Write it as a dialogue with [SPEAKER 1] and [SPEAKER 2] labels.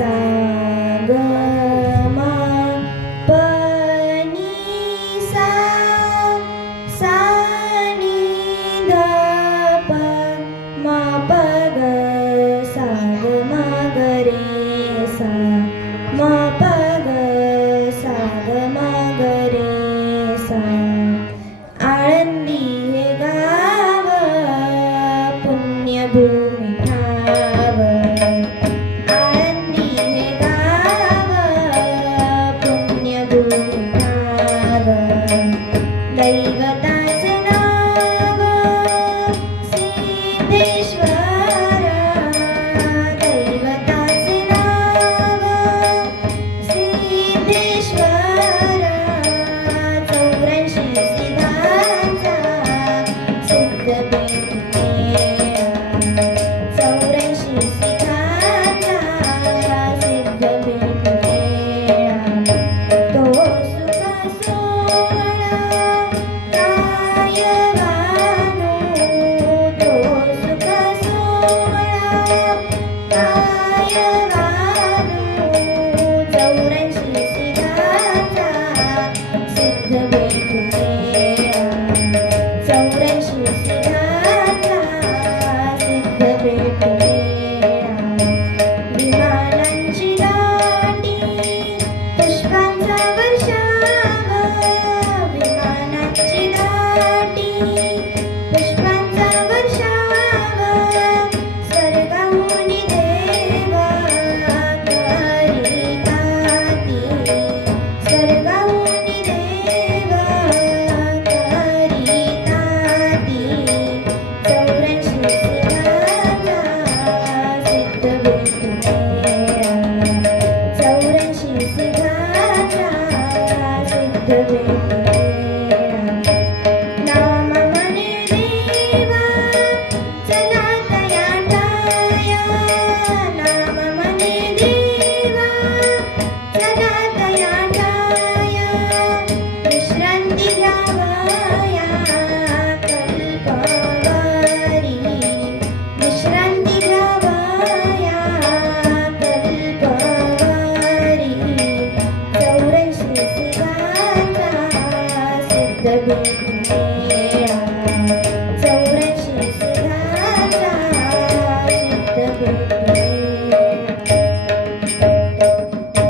[SPEAKER 1] सा ग मा पाणी सा सा नी धा प मा पागर साग मागर सां मा पागर साग मागरे सा आनंदी गावा पुण्यभ 一个蛋。सिद्ध वेकुणे चौरशी thank you 내 네,